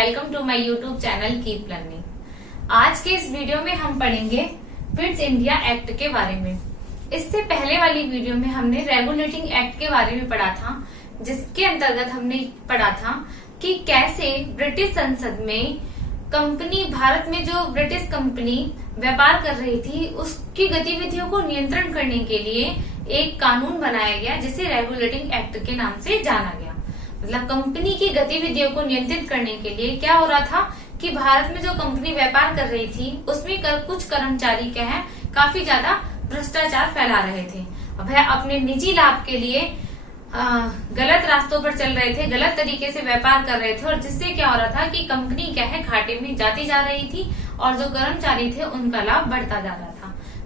Welcome to my YouTube channel keep learning. आज के इस वीडियो में हम पढ़ेंगे फिट्स इंडिया एक्ट के बारे में। इससे पहले वाली वीडियो में हमने रेगुलेटिंग एक्ट के बारे में पढ़ा था, जिसके अंतर्गत हमने पढ़ा था कि कैसे ब्रिटिश संसद में कंपनी भारत में जो ब्रिटिश कंपनी व्यापार कर रही थी उसकी गतिविधियों को नियंत्रण करने के लिए एक कानून बनाया गया, जिसे रेगुलेटिंग एक्ट के नाम से जाना गया। मतलब कंपनी की गतिविधियों को नियंत्रित करने के लिए क्या हो रहा था कि भारत में जो कंपनी व्यापार कर रही थी उसमें कुछ कर्मचारी क्या है काफी ज्यादा भ्रष्टाचार फैला रहे थे। वह अपने निजी लाभ के लिए गलत रास्तों पर चल रहे थे, गलत तरीके से व्यापार कर रहे थे, और जिससे क्या हो रहा था कि कंपनी क्या है घाटे में जाती जा रही थी और जो कर्मचारी थे उनका लाभ बढ़ता जा रहा था।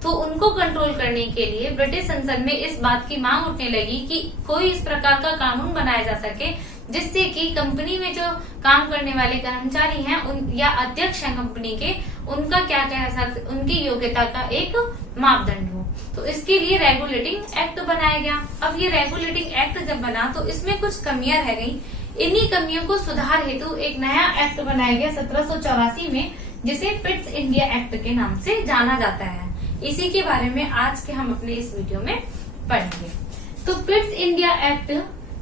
तो उनको कंट्रोल करने के लिए ब्रिटिश संसद में इस बात की मांग उठने लगी कि कोई इस प्रकार का कानून बनाया जा सके जिससे कि कंपनी में जो काम करने वाले कर्मचारी हैं या अध्यक्ष हैं कंपनी के, उनका क्या कह सकते उनकी योग्यता का एक मापदंड हो। तो इसके लिए रेगुलेटिंग एक्ट बनाया गया। अब ये रेगुलेटिंग एक्ट जब बना तो इसमें कुछ कमियां रह गई। इन्हीं कमियों को सुधार हेतु एक नया एक्ट बनाया गया 1784 में, जिसे फिट्स इंडिया एक्ट के नाम से जाना जाता है। इसी के बारे में आज के हम अपने इस वीडियो में पढ़ेंगे। तो फिट्स इंडिया एक्ट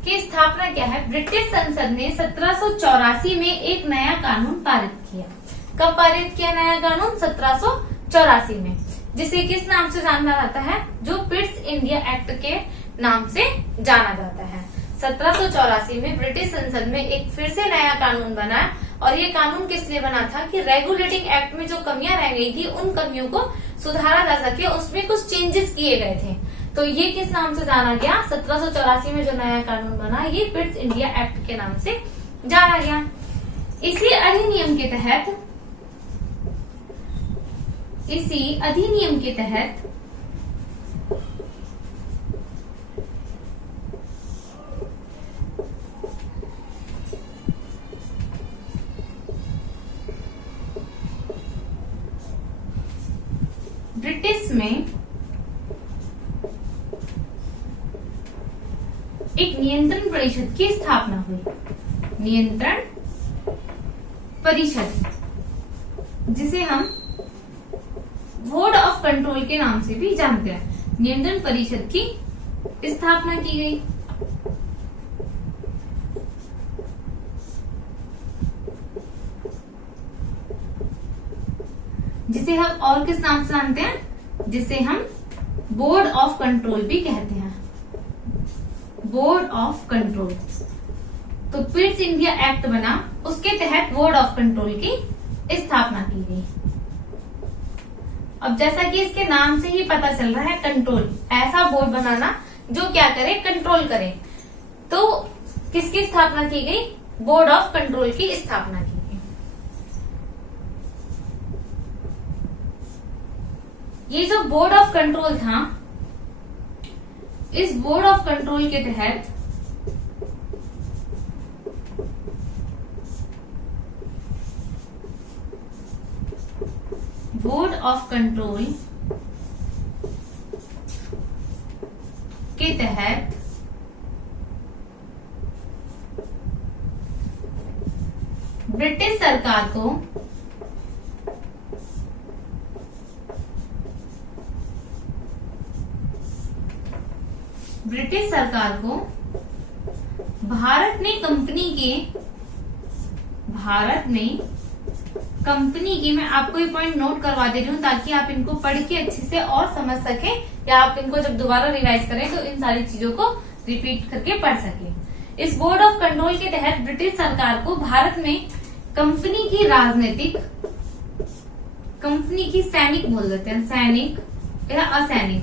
की स्थापना क्या है? ब्रिटिश संसद ने 1784 में एक नया कानून पारित किया। कब पारित किया नया कानून? 1784 में, जिसे किस नाम से जाना जाता है? जो फिट्स इंडिया एक्ट के नाम से जाना जाता है। 1784 में ब्रिटिश संसद में एक फिर से नया कानून बना, और ये कानून किस लिए बना था कि रेगुलेटिंग एक्ट में जो कमियां रह गई थी उन कमियों को सुधारा जा सके, उसमें कुछ चेंजेस किए गए थे। तो ये किस नाम से जाना गया? 1784 में जो नया कानून बना ये फिट्स इंडिया एक्ट के नाम से जाना गया। इसी अधिनियम के तहत ब्रिटिश में एक नियंत्रण परिषद की स्थापना हुई। नियंत्रण परिषद, जिसे हम बोर्ड ऑफ कंट्रोल के नाम से भी जानते हैं। नियंत्रण परिषद की स्थापना की गई। जिसे हम और किस नाम से जानते हैं? जिसे हम बोर्ड ऑफ कंट्रोल भी कहते हैं। Board of control. तो फिट्स इंडिया एक्ट बना, उसके तहत बोर्ड ऑफ कंट्रोल की स्थापना की गई। अब जैसा कि इसके नाम से ही पता चल रहा है, कंट्रोल, ऐसा बोर्ड बनाना जो क्या करे, कंट्रोल करे। तो किसकी स्थापना की गई? बोर्ड ऑफ कंट्रोल की स्थापना की गई। ये जो बोर्ड ऑफ कंट्रोल था, इस बोर्ड ऑफ कंट्रोल के तहत बोर्ड ऑफ कंट्रोल के तहत ब्रिटिश सरकार को भारत ने कंपनी की मैं आपको ये पॉइंट नोट करवा दे रही हूँ ताकि आप इनको पढ़ के अच्छे से और समझ सके, या आप इनको जब दोबारा रिवाइज करें तो इन सारी चीजों को रिपीट करके पढ़ सके। इस बोर्ड ऑफ कंट्रोल के तहत ब्रिटिश सरकार को भारत में कंपनी की राजनीतिक, कंपनी की सैनिक बोल देते हैं, सैनिक या असैनिक,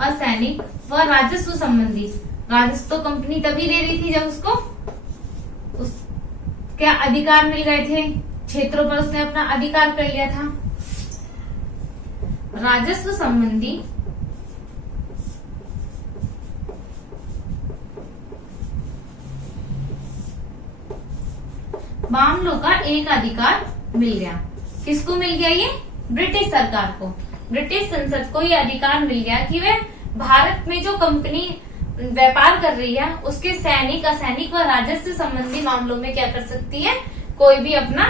असैनिक व राजस्व संबंधी, राजस्व तो कंपनी तभी दे रही थी जब उसको क्या अधिकार मिल गए थे, क्षेत्रों पर उसने अपना अधिकार कर लिया था। राजस्व संबंधी मामलों का एक अधिकार मिल गया। किसको मिल गया? ये ब्रिटिश सरकार को, ब्रिटिश संसद को ये अधिकार मिल गया कि वे भारत में जो कंपनी व्यापार कर रही है उसके सैनिक, असैनिक व राजस्व संबंधी मामलों में क्या कर सकती है, कोई भी अपना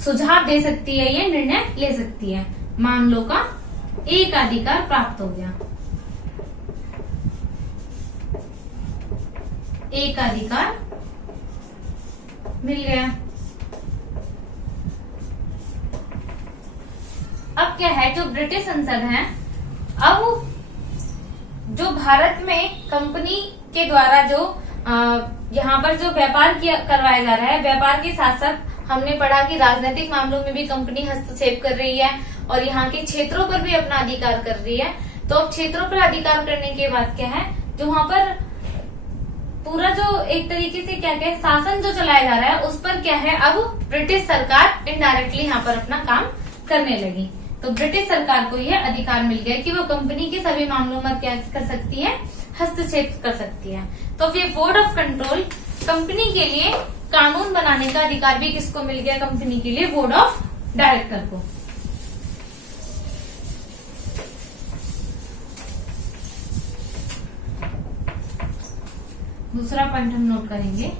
सुझाव दे सकती है, ये निर्णय ले सकती है। मामलों का एकाधिकार प्राप्त हो गया, एकाधिकार मिल गया। अब क्या है, जो ब्रिटिश संसद है, अब जो भारत में कंपनी के द्वारा जो यहाँ पर जो व्यापार करवाया जा रहा है, व्यापार के साथ साथ हमने पढ़ा कि राजनीतिक मामलों में भी कंपनी हस्तक्षेप कर रही है और यहाँ के क्षेत्रों पर भी अपना अधिकार कर रही है। तो अब क्षेत्रों पर अधिकार करने के बाद क्या है, जो वहाँ पर पूरा जो एक तरीके से क्या क्या शासन जो चलाया जा रहा है उस पर क्या है, अब ब्रिटिश सरकार इनडायरेक्टली यहाँ पर अपना काम करने लगी। तो ब्रिटिश सरकार को यह अधिकार मिल गया कि वो कंपनी के सभी मामलों में क्या कर सकती है, हस्तक्षेप कर सकती है। तो फिर बोर्ड ऑफ कंट्रोल, कंपनी के लिए कानून बनाने का अधिकार भी किसको मिल गया, कंपनी के लिए बोर्ड ऑफ डायरेक्टर को। दूसरा पॉइंट हम नोट करेंगे,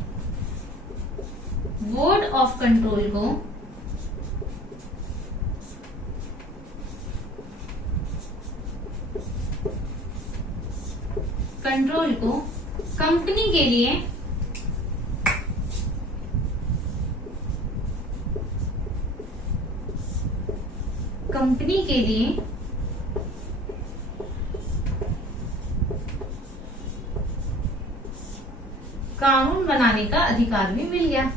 बोर्ड ऑफ कंट्रोल को कंपनी के लिए कानून बनाने का अधिकार भी मिल गया।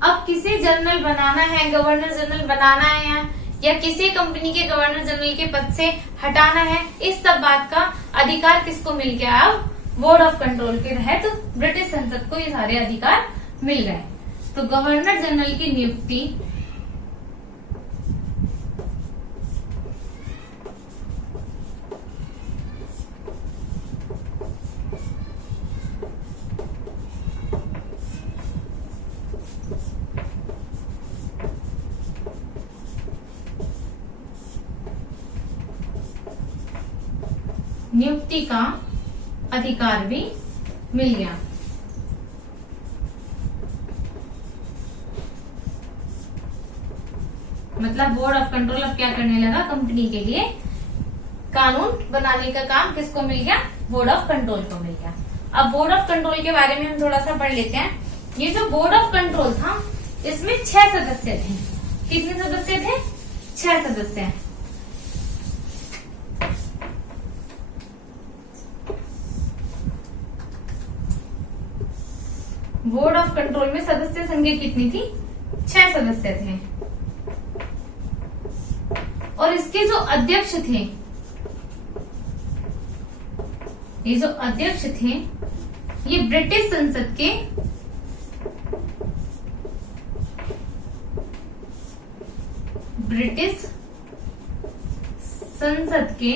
अब किसे जनरल बनाना है, गवर्नर जनरल बनाना है या किसी कंपनी के गवर्नर जनरल के पद से हटाना है, इस सब बात का अधिकार किसको मिल गया, अब बोर्ड ऑफ कंट्रोल के तहत तो ब्रिटिश संसद को ये सारे अधिकार मिल गए। तो गवर्नर जनरल की नियुक्ति का अधिकार भी मिल गया। मतलब बोर्ड ऑफ कंट्रोल अब क्या करने लगा, कंपनी के लिए कानून बनाने का काम किसको मिल गया, बोर्ड ऑफ कंट्रोल को मिल गया। अब बोर्ड ऑफ कंट्रोल के बारे में हम थोड़ा सा पढ़ लेते हैं। ये जो बोर्ड ऑफ कंट्रोल था इसमें 6 सदस्य थे। कितने सदस्य थे, 6 सदस्य। बोर्ड ऑफ कंट्रोल में सदस्य संख्या कितनी थी, 6 सदस्य थे। और इसके जो अध्यक्ष थे, ये जो अध्यक्ष थे ये ब्रिटिश संसद के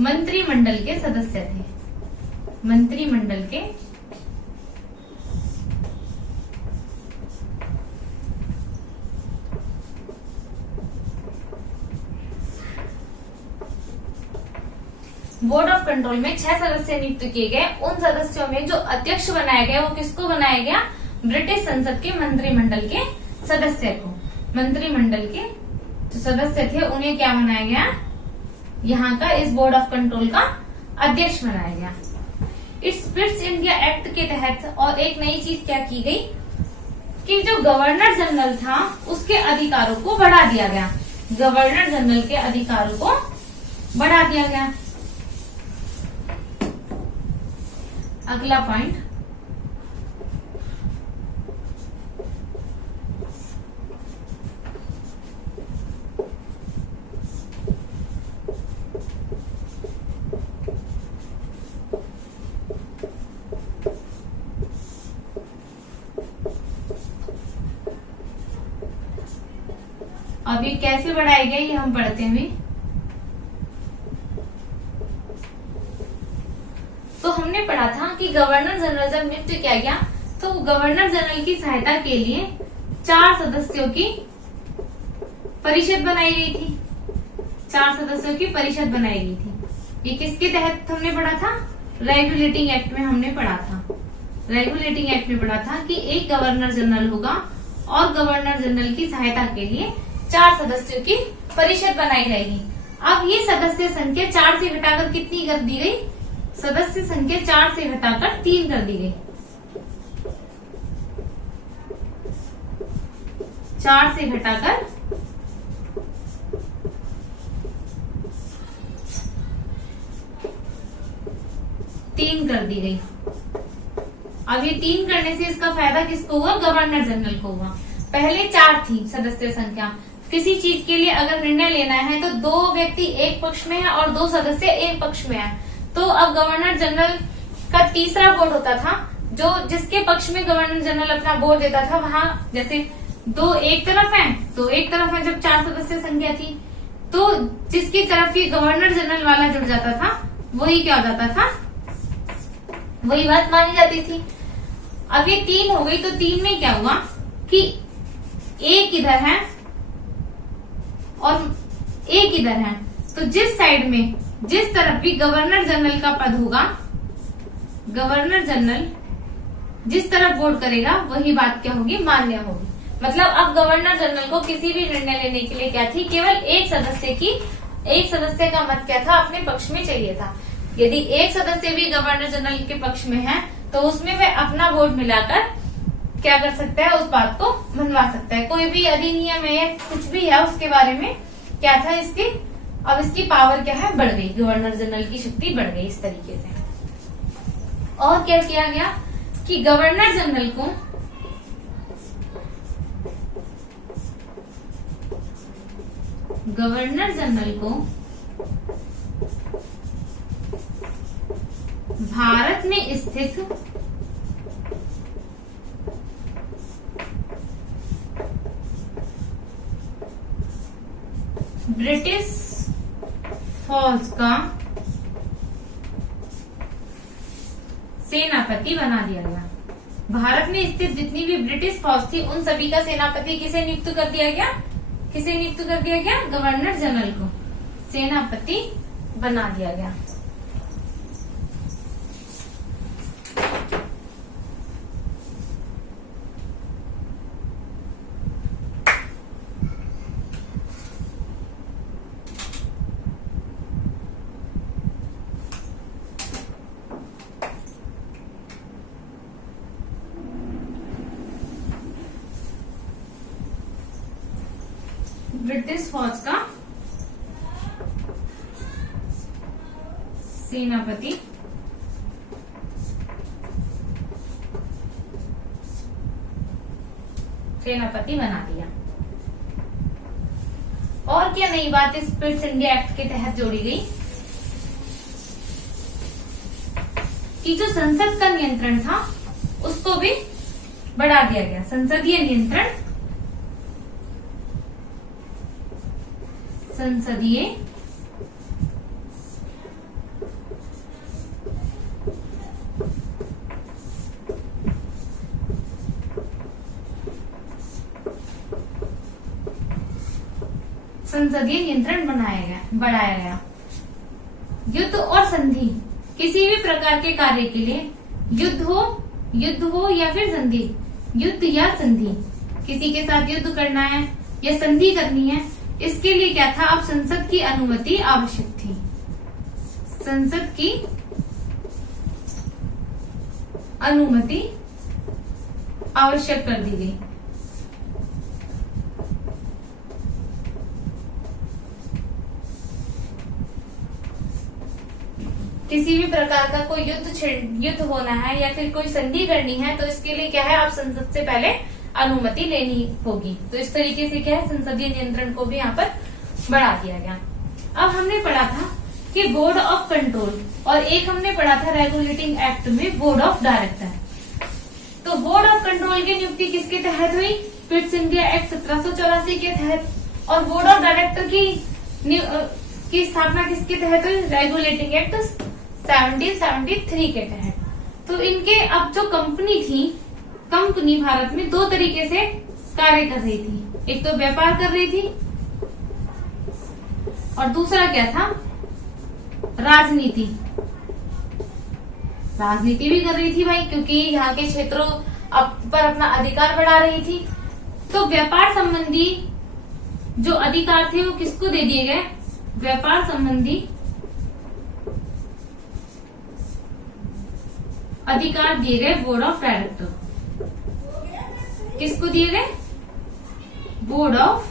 मंत्रिमंडल के सदस्य थे। मंत्रिमंडल के बोर्ड ऑफ कंट्रोल में 6 सदस्य नियुक्त किए गए। उन सदस्यों में जो अध्यक्ष बनाया गया वो किसको बनाया गया, ब्रिटिश संसद के मंत्रिमंडल के सदस्य को। मंत्रिमंडल के जो सदस्य थे उन्हें क्या बनाया गया, यहाँ का इस बोर्ड ऑफ कंट्रोल का अध्यक्ष बनाया गया। इस ब्रिटिश इंडिया एक्ट के तहत और एक नई चीज क्या की गई कि जो गवर्नर जनरल था उसके अधिकारों को बढ़ा दिया गया। गवर्नर जनरल के अधिकारों को बढ़ा दिया गया। अगला पॉइंट, अब ये कैसे बढ़ाया गया ये हम पढ़ते हैं। तो हमने हमने पढ़ा था कि गवर्नर जनरल जब नियुक्त किया गया तो गवर्नर जनरल की सहायता के लिए 4 सदस्यों की परिषद बनाई गई थी। 4 सदस्यों की परिषद बनाई गई थी। ये किसके तहत हमने पढ़ा था? रेगुलेटिंग एक्ट में हमने पढ़ा था। रेगुलेटिंग एक्ट में पढ़ा था कि एक गवर्नर जनरल होगा और गवर्नर जनरल की सहायता के लिए 4 सदस्यों की परिषद बनाई जाएगी। अब ये सदस्य संख्या 4 से घटाकर कितनी कर दी गई? सदस्य संख्या 4 से घटाकर 3 कर दी गई। 4 से घटाकर 3 कर दी गई। अब ये 3 करने से इसका फायदा किसको हुआ? गवर्नर जनरल को हुआ। पहले 4 थी सदस्य संख्या। किसी चीज के लिए अगर निर्णय लेना है तो 2 व्यक्ति एक पक्ष में है और 2 सदस्य एक पक्ष में है। तो अब गवर्नर जनरल का तीसरा वोट होता था, जो जिसके पक्ष में गवर्नर जनरल अपना वोट देता था। वहां जैसे 2 एक तरफ है, 2 एक तरफ है। जब 4 सदस्य संख्या थी तो जिसकी तरफ की गवर्नर जनरल वाला जुड़ जाता था वही क्या हो जाता था? वही बात मानी जाती थी। अब ये 3 हो गई तो 3 में क्या हुआ कि एक इधर है और एक इधर है। तो जिस साइड में जिस तरफ भी गवर्नर जनरल का पद होगा, गवर्नर जनरल जिस तरफ वोट करेगा वही बात क्या होगी? मान्य होगी। मतलब अब गवर्नर जनरल को किसी भी निर्णय लेने के लिए क्या थी? केवल एक सदस्य का मत क्या था? अपने पक्ष में चाहिए था। यदि एक सदस्य भी गवर्नर जनरल के पक्ष में है तो उसमें वह अपना वोट मिलाकर क्या कर सकता है? उस बात को मनवा सकता है। कोई भी अधिनियम है या कुछ भी है उसके बारे में क्या था इसकी? अब इसकी पावर क्या है? बढ़ गई। गवर्नर जनरल की शक्ति बढ़ गई इस तरीके से। और क्या किया गया कि गवर्नर जनरल को भारत में स्थित ब्रिटिश फौज का सेनापति बना दिया गया। भारत में स्थित जितनी भी ब्रिटिश फौज थी उन सभी का सेनापति किसे नियुक्त कर दिया गया? किसे नियुक्त कर दिया गया? गवर्नर जनरल को सेनापति बना दिया गया। ब्रिटिश फौज का सेनापति बना दिया। और क्या नई बात इस पिट्स इंडिया एक्ट के तहत जोड़ी गई कि जो संसद का नियंत्रण था उसको भी बढ़ा दिया गया। संसदीय नियंत्रण बढ़ाया गया। युद्ध और संधि किसी भी प्रकार के कार्य के लिए युद्ध हो या फिर संधि, युद्ध या संधि, किसी के साथ युद्ध करना है या संधि करनी है, इसके लिए क्या था? अब संसद की अनुमति आवश्यक थी। संसद की अनुमति आवश्यक कर दी गई। किसी भी प्रकार का कोई युद्ध होना है या फिर कोई संधि करनी है तो इसके लिए क्या है? आप संसद से पहले अनुमति लेनी होगी। तो इस तरीके से क्या है? संसदीय नियंत्रण को भी यहाँ पर बढ़ा दिया गया। अब हमने पढ़ा था कि बोर्ड ऑफ कंट्रोल और एक हमने पढ़ा था रेगुलेटिंग एक्ट में बोर्ड ऑफ डायरेक्टर। तो बोर्ड ऑफ कंट्रोल की नियुक्ति किसके तहत हुई? पिट्स इंडिया एक्ट 1784 के तहत। और बोर्ड ऑफ डायरेक्टर की स्थापना किसके तहत हुई? रेगुलेटिंग एक्ट 1773 के तहत। तो इनके अब जो कंपनी भारत में दो तरीके से कार्य कर रही थी, एक तो व्यापार कर रही थी और दूसरा क्या था, राजनीति भी कर रही थी भाई, क्योंकि यहाँ के क्षेत्रों पर अपना अधिकार बढ़ा रही थी। तो व्यापार संबंधी जो अधिकार थे वो किसको दे दिए गए, व्यापार संबंधी अधिकार दिए गए बोर्ड ऑफ डायरेक्टर। किसको दिए गए, बोर्ड ऑफ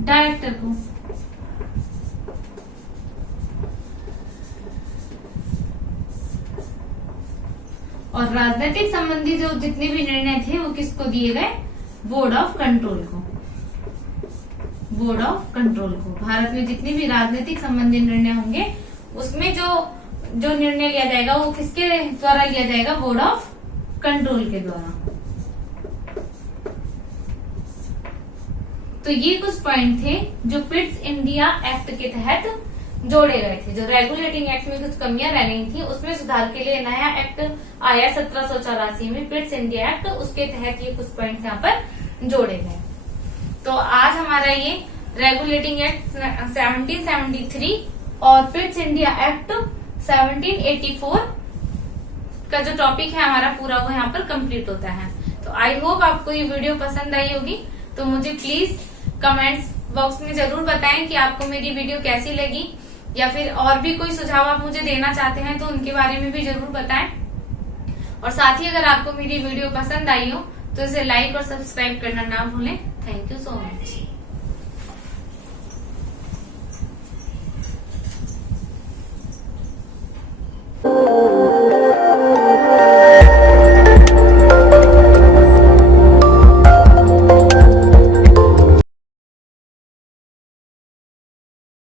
डायरेक्टर को। और राजनीतिक संबंधी जो जितने भी निर्णय थे वो किसको दिए गए, बोर्ड ऑफ कंट्रोल को। बोर्ड ऑफ कंट्रोल को भारत में जितने भी राजनीतिक संबंधी निर्णय होंगे उसमें जो निर्णय लिया जाएगा वो किसके द्वारा लिया जाएगा, बोर्ड ऑफ कंट्रोल के द्वारा। तो ये कुछ पॉइंट थे जो पिट्स इंडिया एक्ट के तहत जोड़े गए थे। जो रेगुलेटिंग एक्ट में कुछ कमियां रह गई थी उसमें सुधार के लिए नया एक्ट आया 1784 में, पिट्स इंडिया एक्ट, उसके तहत ये कुछ पॉइंट यहाँ पर जोड़े गए। तो आज हमारा ये रेगुलेटिंग एक्ट 1773 और पिट्स इंडिया एक्ट 1784 का जो टॉपिक है हमारा पूरा वो यहाँ पर कंप्लीट होता है। तो आई होप आपको ये वीडियो पसंद आई होगी। तो मुझे प्लीज कमेंट्स बॉक्स में जरूर बताएं कि आपको मेरी वीडियो कैसी लगी, या फिर और भी कोई सुझाव आप मुझे देना चाहते हैं तो उनके बारे में भी जरूर बताएं। और साथ ही अगर आपको मेरी वीडियो पसंद आई हो तो इसे लाइक और सब्सक्राइब करना ना भूलें। Thank you so much.